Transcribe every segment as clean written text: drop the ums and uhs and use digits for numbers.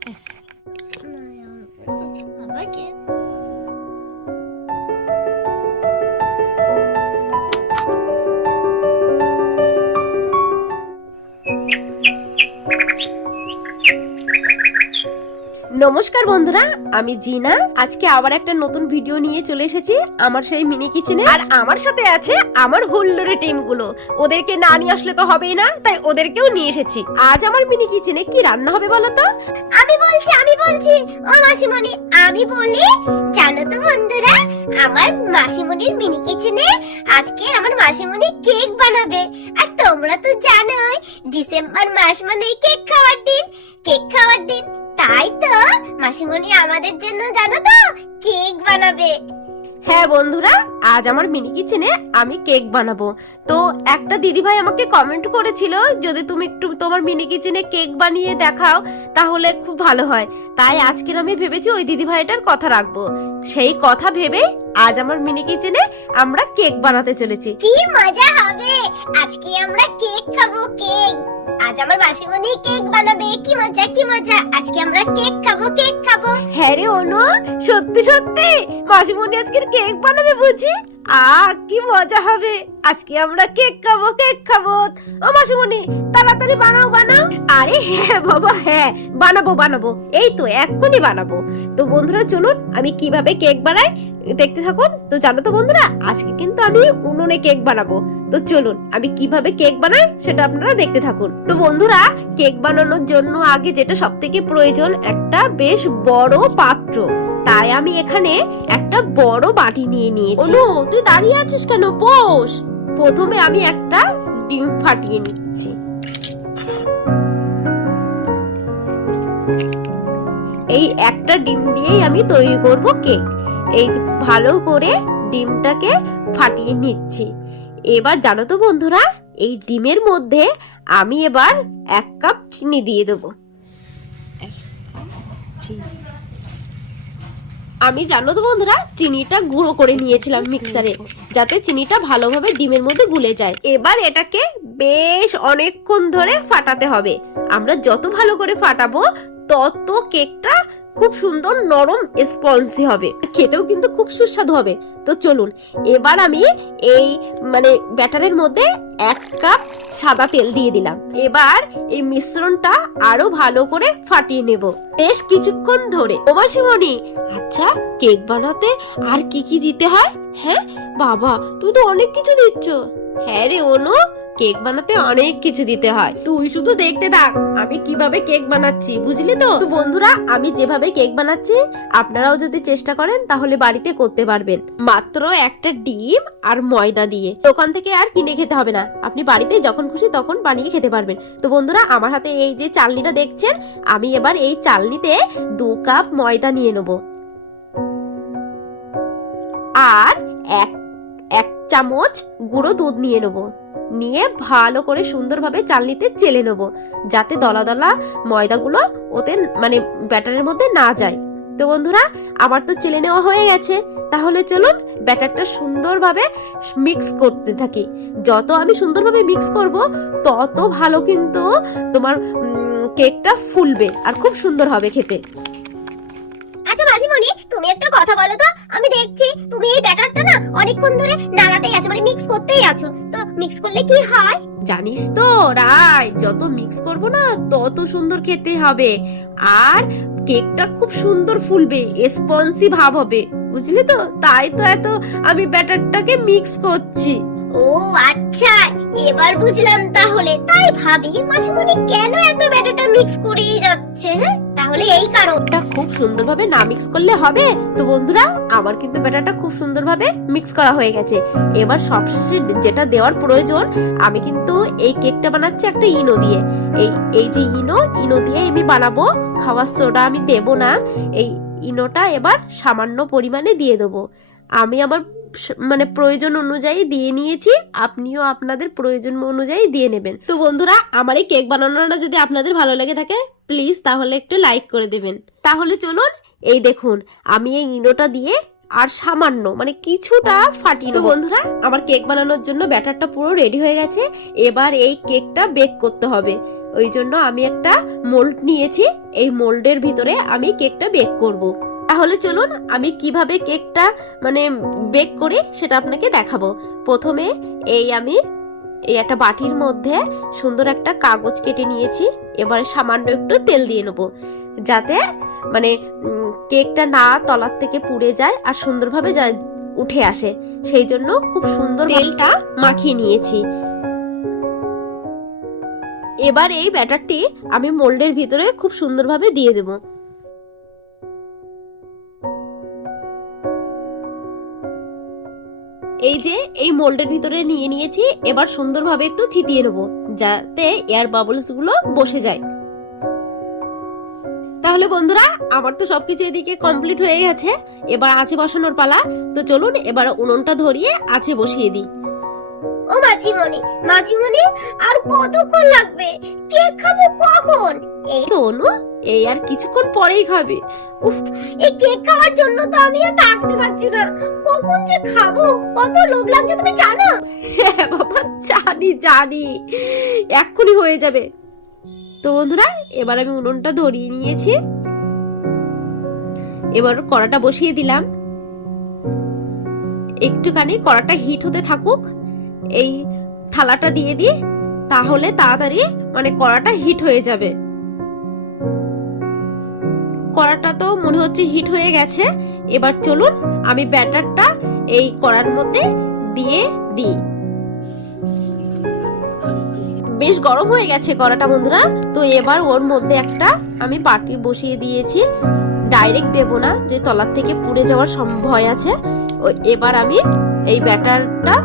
নমস্কার বন্ধুরা, আমি জিনা। আজকে আবার একটা নতুন ভিডিও নিয়ে চলে এসেছি আমার সেই মিনি কিচেনে। আর আমার সাথে আছে আমার হুল্লোড়ে টিম গুলো। ওদেরকে না নিয়ে আসলে তো হবেই না, তাই ওদেরকেও নিয়ে এসেছি। আজ আমার মিনি কিচেনে কি রান্না হবে বলো তো? আমি বলছি ও মাসিমণি, আমি বলি জানো তো বন্ধুরা, আমার মাসিমণির মিনি কিচেনে আজকে আমার মাসিমণি কেক বানাবে। আর তোমরা তো জানোই ডিসেম্বর মাস মানে কেক খাওয়ার দিন। তাই তো মাসিমণি আমাদের জন্য জানো তো কেক বানাবে। হ্যাঁ বন্ধুরা, আজ আমার মিনি কিচেনে আমি কেক বানাবো। তো একটা দিদিভাই আমাকে কমেন্ট করেছিল, যদি তুমি একটু তোমার মিনি কিচেনে কেক বানিয়ে দেখাও তাহলে খুব ভালো হয়। তাই আজকের আমি ভেবেছি ওই দিদিভাইটার কথা রাখবো। সেই কথা ভেবেই আজ আমার মিনি কিচেনে আমরা কেক বানাতে চলেছি। কি মজা হবে, আজকে আমরা কেক খাবো। কেক আজ আমার মাসিমণি কেক বানাবে। কি মজা, আজকে আমরা কেক খাবো। হ্যাঁ রে অনু, সত্যি মাসিমণি আজকের কেক বানাবে বুঝি। কি মজা হবে, আজকে আমরা কেক খাবো। ও মাসিমণি তাড়াতাড়ি বানাও। আরে হ্যাঁ বাবা, হ্যাঁ বানাবো, এই তো এক্ষুনি বানাবো। তো বন্ধুরা চলুন আমি কিভাবে কেক বানাই দেখতে থাকুন। তো জানো তো বন্ধুরা, আজকে কিন্তু আমি উনুনে কেক বানাবো। তো চলুন আমি কিভাবে কেক বানাই সেটা আপনারা দেখতে থাকুন। তো বন্ধুরা, কেক বানানোর জন্য আগে যেটা সবথেকে প্রয়োজন, একটা বেশ বড় পাত্র। তাই আমি এখানে একটা বড় বাটি নিয়ে নিয়েছি। অনু তুই দাঁড়িয়ে আছিস কেন, বস। প্রথমে আমি একটা ডিম ফাটিয়ে নিচ্ছি। এই একটা ডিম দিয়েই আমি তৈরি করব কেক। এই যে ভালো করে ডিমটাকে ফাটিয়ে নিচ্ছি। এবার জানো তো বন্ধুরা, এই ডিমের মধ্যে আমি এবার 1 কাপ চিনি দিয়ে দেবো। আমি জানো তো বন্ধুরা, চিনিটা গুঁড়ো করে নিয়েছিলাম মিক্সারে, যাতে চিনিটা ভালোভাবে ডিমের মধ্যে গুলে যায়। এবার এটাকে বেশ অনেকক্ষণ ধরে ফাটাতে হবে। আমরা যত ভালো করে ফাটাবো তত কেকটা খুব সুন্দর নরম স্পঞ্জি হবে, খেতেও কিন্তু খুব সুস্বাদু হবে। তো চলুন এবার আমি এই ব্যাটারের মধ্যে 1 কাপ সাদা তেল দিয়ে দিলাম। এবার এই মিশ্রণটা আরো ভালো করে ফাটিয়ে নেব বেশ কিছুক্ষণ ধরে। ও মাসিমণি, আচ্ছা কেক বানাতে আর কি কি দিতে হয়? হ্যাঁ বাবা, তুই তো অনেক কিছু দিচ্ছ। হ্যাঁ রে অনু, কেক বানাতে অনেক কিছু দিতে হয়। তুই শুধু দেখতে থাক আমি কিভাবে কেক বানাচ্ছি, বুঝলি তো? তো বন্ধুরা, আমি যেভাবে কেক বানাচ্ছি আপনারাও যদি চেষ্টা করেন তাহলে বাড়িতে করতে পারবেন। মাত্র একটা ডিম আর ময়দা দিয়ে, দোকান থেকে আর কিনে খেতে হবে না। আপনি বাড়িতে যখন খুশি তখন বানিয়ে খেতে পারবেন। তো বন্ধুরা, আমার হাতে এই যে চালনিটা দেখছেন, আমি এবার এই চালনিতে 2 কাপ ময়দা নিয়ে নেব। আর এক চামচ গুঁড়ো দুধ নিয়ে নেব। নিয়ে ভালো করে সুন্দরভাবে চালনিতে চেলে নেব, যাতে দলা দলা ময়দাগুলো ওতে ব্যাটারের মধ্যে না যায়। তো বন্ধুরা, আমার তো চেলে নেওয়া হয়ে গেছে। তাহলে চলুন ব্যাটারটা সুন্দরভাবে মিক্স করতে থাকি। যত আমি সুন্দরভাবে মিক্স করব তত ভালো কিন্তু তোমার কেকটা ফুলবে আর খুব সুন্দর হবে খেতে। আচ্ছা মাসিমণি, তুমি একটা কথা বলো তো, আমি দেখছি তুমি এই ব্যাটারটা না অনেকক্ষণ ধরে নাড়াতেই আছো, মিক্স করতেই আছো। তো মিক্স করলে কি হয় জানিস তো রাই, যত মিক্স করব না তত সুন্দর খেতে হবে, আর কেকটা খুব সুন্দর ফুলবে, স্পঞ্জি ভাব হবে, বুঝলি তো? তাই তো এত আমি ব্যাটারটাকে মিক্স করছি। ও আচ্ছা, এবার বুঝলাম। তাহলে তাই ভাবি মাসিমণি কেন এত ব্যাটারটা মিক্স করেই যাচ্ছে। হ্যাঁ, তাহলে এই কারণটা। খুব সুন্দরভাবে না মিক্স করলে হবে। তো বন্ধুরা, আমার কিন্তু ব্যাটারটা খুব সুন্দরভাবে মিক্স করা হয়ে গেছে। এবার সবশেষে যেটা দেওয়ার প্রয়োজন, আমি কিন্তু এই কেকটা বানাচ্ছি একটা ইনো দিয়ে। এই যে ইনো দিয়ে আমি বানাবো, খাওয়ার সোডা আমি দেব না। এই ইনোটা এবার সামান্য পরিমাণে দিয়ে দেবো। আমি আমার প্রয়োজন অনুযায়ী দিয়ে নিয়েছি, আপনিও আপনাদের প্রয়োজন অনুযায়ী দিয়ে নেবেন। তো বন্ধুরা, আমার এই কেক বানানোটা যদি আপনাদের ভালো লেগে থাকে প্লিজ তাহলে একটু লাইক করে দেবেন। তাহলে চলুন, এই দেখুন আমি এই ইনোটা দিয়ে আর সামান্য কিছুটা ফাটিয়ে। তো বন্ধুরা, আমার কেক বানানোর জন্য ব্যাটারটা পুরো রেডি হয়ে গেছে। এবার এই কেকটা বেক করতে হবে। ওই জন্য আমি একটা মোল্ড নিয়েছি। এই মোল্ডের ভিতরে আমি কেকটা বেক করব। তাহলে চলুন আমি কিভাবে কেকটা মানে বেক করি সেটা আপনাকে দেখাবো। প্রথমে আমি এই একটা বাটির মধ্যে সুন্দর একটা কাগজ কেটে নিয়েছি। এবারে সামান্য একটু তেল দিয়ে নেবো, যাতে মানে কেকটা না তলার থেকে পুড়ে যায় আর সুন্দরভাবে উঠে আসে। সেই জন্য খুব সুন্দর তেলটা মাখিয়ে নিয়েছি। এবার এই ব্যাটারটি আমি মোল্ডের ভিতরে খুব সুন্দরভাবে দিয়ে দেব। এই যে এই মোল্ডের ভিতরে নিয়ে নিয়েছি। এবার সুন্দরভাবে একটু থিতিয়ে নেবো, যাতে এয়ার বাবলস গুলো বসে যায়। তাহলে বন্ধুরা আমার তো সবকিছু এদিকে কমপ্লিট হয়ে গেছে। এবার আছে বসানোর পালা। তো চলুন এবার উনুনটা ধরিয়ে আছে বসিয়ে দিই। ও মাছিমণি আর কতক্ষণ লাগবে? কেক খাবো কখন? এই তো অনু, এই আর কিছুক্ষণ পরেই খাবে। উফ, এই কেক খাওয়ার জন্য তো আমি আর থাকতে পারছি না। কখন যে খাবো, কত লোভ লাগছে তুমি জানো? হ্যাঁ বাবা, জানি এক্ষুনি হয়ে যাবে। তো বন্ধুরা এবার আমি উনুনটা ধরিয়ে নিয়েছি। এবার কড়াটা বসিয়ে দিলাম। একটুখানি কড়াটা হিট হতে থাকুক। এই থালাটা দিয়ে দিই, তাহলে তাড়াতাড়ি মানে কড়াটা হিট হয়ে যাবে। কড়াটা তো মনে হচ্ছে হিট হয়ে গেছে। এবার চলুন আমি ব্যাটারটা এই কড়ার মধ্যে দিয়ে দিই। বেশ গরম হয়ে গেছে কড়াটা বন্ধুরা। তো এবার ওর মধ্যে একটা আমি বাটি বসিয়ে দিয়েছি। ডাইরেক্ট দেব না, যে তলার থেকে পুড়ে যাওয়ার ভয় আছে। এবার আমি এই ব্যাটারটা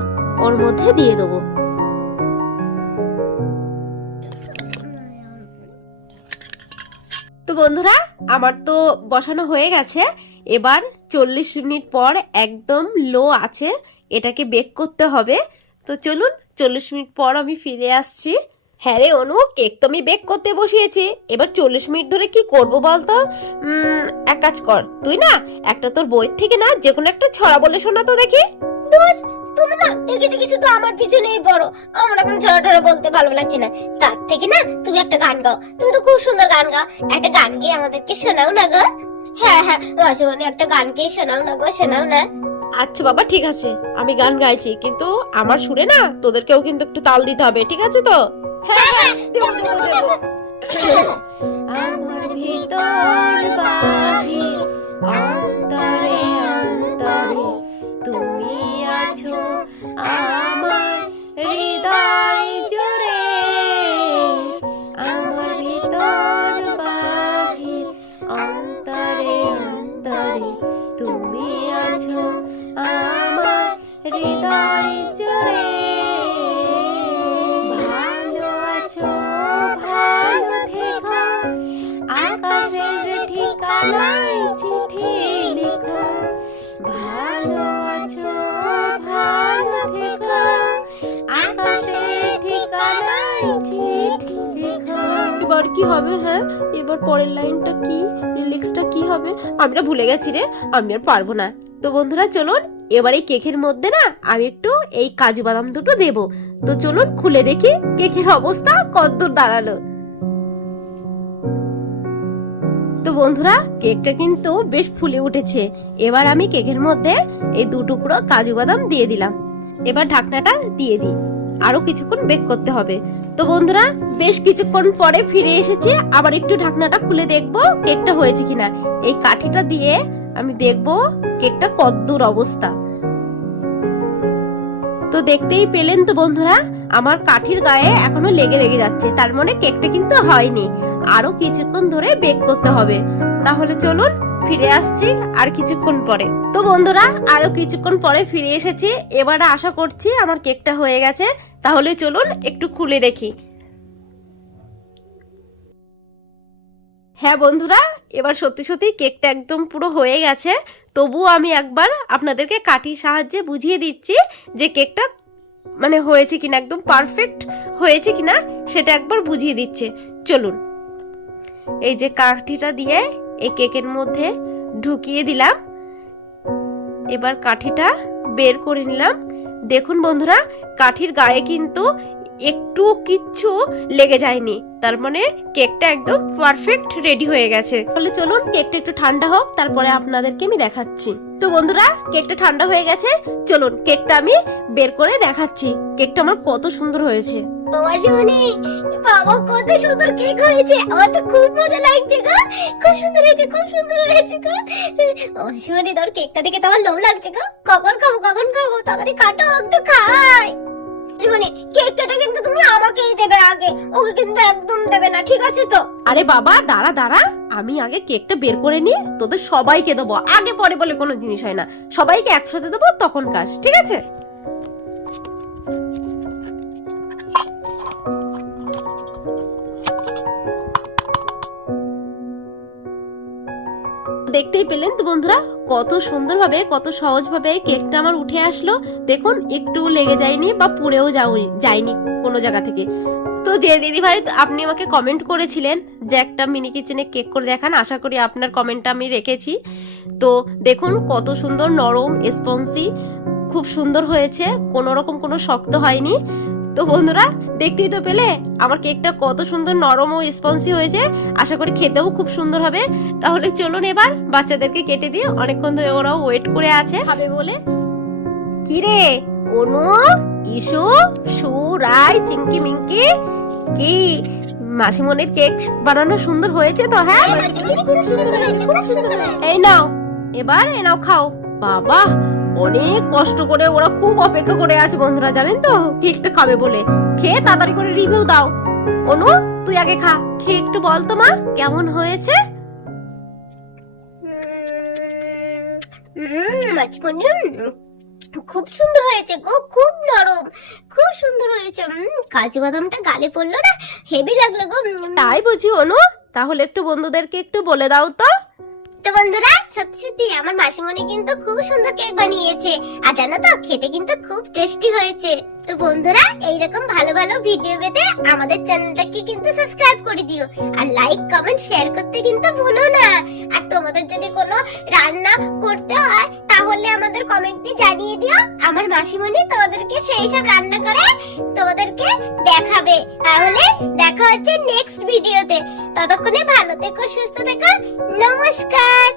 ওর মধ্যে দিয়ে দেবো। তো বন্ধুরা আমার তো বসানো হয়ে গেছে। এবার 40 মিনিট পর একদম লো আছে এটাকে বেক করতে হবে। তো চলুন 40 মিনিট পর আমি ফিরে আসছি। হ্যাঁ রে অনু, কেক তো আমি বেক করতে বসিয়েছি। এবার 40 মিনিট ধরে কি করব বলতো? এক কাজ কর, তুই না একটা তোর বইয়ের থেকে না যে কোনো একটা ছড়া বলে শোনা তো দেখি। তুমি না দেখে শুধু আমার পিছনেই পড়ো। আমার এখন ছড়া বলতে ভালো লাগছে না। তার থেকে না তুমি একটা গান গাও। তুমি তো খুব সুন্দর গান গাও। একটা গান গেয়ে আমাদেরকে শোনাও না গো। হ্যাঁ মাসিমণি, একটা গান গেয়ে শোনাও না গো, শোনাও না। আচ্ছা বাবা ঠিক আছে, আমি গান গাইছি, কিন্তু আমার সুরে না তোদেরকেও কিন্তু একটু তাল দিতে হবে, ঠিক আছে তো? হ্যাঁ, দেবো। আমার ভিতর বাহির অন্তরে অন্তরে তুমি আছো আমার হৃদয় জুড়ে। আমার ভিতর বাহির অন্তরে অন্তরে তুমি আছো আমার হৃদয় জুড়ে। ভালো আছো, ভালো থেকো, আকাশের ঠিকানায় চিঠি লিখো। ভালো আছো, ভালো থেকো, আকাশের ঠিকানায় চিঠি লিখো। এবার কি হবে? হ্যাঁ এবার পরের লাইনটা কি, লিরিক্সটা কি হবে? আমি না ভুলে গেছি রে, আমি আর পারবো না। তো বন্ধুরা চলুন এবার এই কেকের মধ্যে না আমি একটু এই কাজু বাদাম দুটো দেবো। তো চলুন খুলে দেখি কেকের অবস্থা কতদূর দাঁড়ালো। তো বন্ধুরা কেকটা কিন্তু বেশ ফুলে উঠেছে। এবার আমি কেকের মধ্যে এই 2 টুকরো কাজু বাদাম দিয়ে দিলাম। এবার ঢাকনাটা দিয়ে দিই, আরো কিছুক্ষণ বেক করতে হবে। তো বন্ধুরা বেশ কিছুক্ষণ পরে ফিরে এসেছি। আবার একটু ঢাকনাটা খুলে দেখবো কেকটা হয়েছে কিনা। এই কাঠিটা দিয়ে আমি দেখবো কেকটা কতদূর অবস্থা। তো দেখতেই পেলেন তো বন্ধুরা, আমার কাঠির গায়ে এখনো লেগে যাচ্ছে, তার মানে কেকটা কিন্তু হয়নি। আরো কিছুক্ষণ ধরে বেক করতে হবে। তাহলে চলুন ফিরে আসছি আর কিছুক্ষণ পরে। তো বন্ধুরা আরো কিছুক্ষণ পরে ফিরে এসেছি। এবার আশা করছি আমার কেকটা হয়ে গেছে। তাহলে চলুন একটু খুলে দেখি। হ্যাঁ বন্ধুরা, এবার সত্যি কেকটা একদম পুরো হয়ে গেছে। তবুও আমি একবার আপনাদেরকে কাঠির সাহায্যে বুঝিয়ে দিচ্ছি যে কেকটা মানে হয়েছে কিনা, একদম পারফেক্ট হয়েছে কিনা সেটা একবার বুঝিয়ে দিচ্ছে। চলুন এই যে কাঠিটা দিয়ে এই কেকের মধ্যে ঢুকিয়ে দিলাম। এবার কাঠিটা বের করে নিলাম। দেখুন বন্ধুরা কাঠির গায়ে কিন্তু একটু কিচ্ছু লেগে যায়নি, তার মানে কেকটা একদম পারফেক্ট রেডি হয়ে গেছে। তাহলে চলুন কেকটা একটু ঠান্ডা হোক, তারপরে আপনাদেরকে আমি দেখাচ্ছি। তো বন্ধুরা কেকটা ঠান্ডা হয়ে গেছে, চলুন কেকটা আমি বের করে দেখাচ্ছি। কেকটা আমার কত সুন্দর হয়েছে। ও মাসিমণি, বাবা কত সুন্দর কেক হয়েছে, আমার তো খুব মজা লাগছে গো। খুব সুন্দর হয়েছে, খুব সুন্দর হয়েছে গো। ও মাসিমণি, তোর কেকটা দেখে তো আমার লোভ লাগছে গো। কখন খাবো, কখন খাবো, তাড়াতাড়ি কাটো, একটু খাই। মাসিমণি, কেকটা কিন্তু তুমি আমাকেই দেবে আগে, ওকে কিন্তু একদম দেবে না, ঠিক আছে তো? আরে বাবা দাঁড়া দাঁড়া, আমি আগে কেকটা বের করে নি, তোদের সবাইকে দেবো, আগে পরে বলে কোনো জিনিস হয় না, সবাইকে একসাথে দেবো, তখন কাজ, ঠিক আছে? দেখতেই পেলেন তো বন্ধুরা, কত সুন্দরভাবে কত সহজভাবে কেকটা আমার উঠে আসলো। দেখুন একটু লেগে যায়নি বা পুড়েও যায়নি কোনো জায়গা থেকে। তো যে দিদি ভাই আপনি আমাকে কমেন্ট করেছিলেন যে একটা মিনি কিচেনে কেক করে দেখান, আশা করি আপনার কমেন্টটা আমি রেখেছি। তো দেখুন কত সুন্দর নরম স্পঞ্জি, খুব সুন্দর হয়েছে, কোনো রকম কোনো শক্ত হয়নি। তো বন্ধুরা দেখতেই তো পেলে আমার কেকটা কত সুন্দর নরম ও স্পঞ্জি হয়েছে, আশা করি খেতেও খুব সুন্দর হবে। তাহলে চলুন এবার বাচ্চাদেরকে কেটে দিয়ে, অনেকক্ষণ ধরে ওরাও ওয়েট করে আছে খাবে বলে। কি রে অনু, ইসু, সু, রাই, চিঙ্কি মিঙ্কি, কি মাসিমণির কেক বানানো সুন্দর হয়েছে তো? হ্যাঁ মাসিমণি, খুব সুন্দর হয়েছে, খুব সুন্দর হয়েছে। এই নাও, এবার এ নাও খাও। বাবা অনেক কষ্ট করে ওরা খুব অপেক্ষা করে আছে বন্ধুরা, জানেন তো কেকটা খাবে বলে। খেয়ে তাড়াতাড়ি করে রিভিউ দাও। অনু তুই আগে খা, খেয়ে একটু বল তো মা কেমন হয়েছে। মাসিমণি, খুব সুন্দর হয়েছে গো, খুব নরম, খুব সুন্দর হয়েছে। কাজু বাদামটা গালে পড়লো না, হেভি লাগলো গো। তাই বুঝি অনু, তাহলে একটু বন্ধুদেরকে একটু বলে দাও তো। তো বন্ধুরা, সত্যি সত্যি আমার মাসিমণি কিন্তু খুব সুন্দর কেক বানিয়েছে, আর জানো তো খেতে কিন্তু খুব টেস্টি হয়েছে। তো বন্ধুরা এইরকম ভালো ভালো ভিডিও পেতে আমাদের চ্যানেলটাকে কিন্তু সাবস্ক্রাইব করে দিও, আর লাইক কমেন্ট শেয়ার করতে কিন্তু ভুলো না। আর তোমাদের যদি কোনো রান্না করতে হয় তাহলে আমাদের কমেন্টে জানিয়ে দিও, আমার মাসিমণি তোমাদেরকে সেই সব রান্না করে তোমাদেরকে দেখাবে। তাহলে দেখা হচ্ছে নেক্সট ভিডিওতে, ততক্ষণে ভালো থেকো, সুস্থ থেকো, নমস্কার।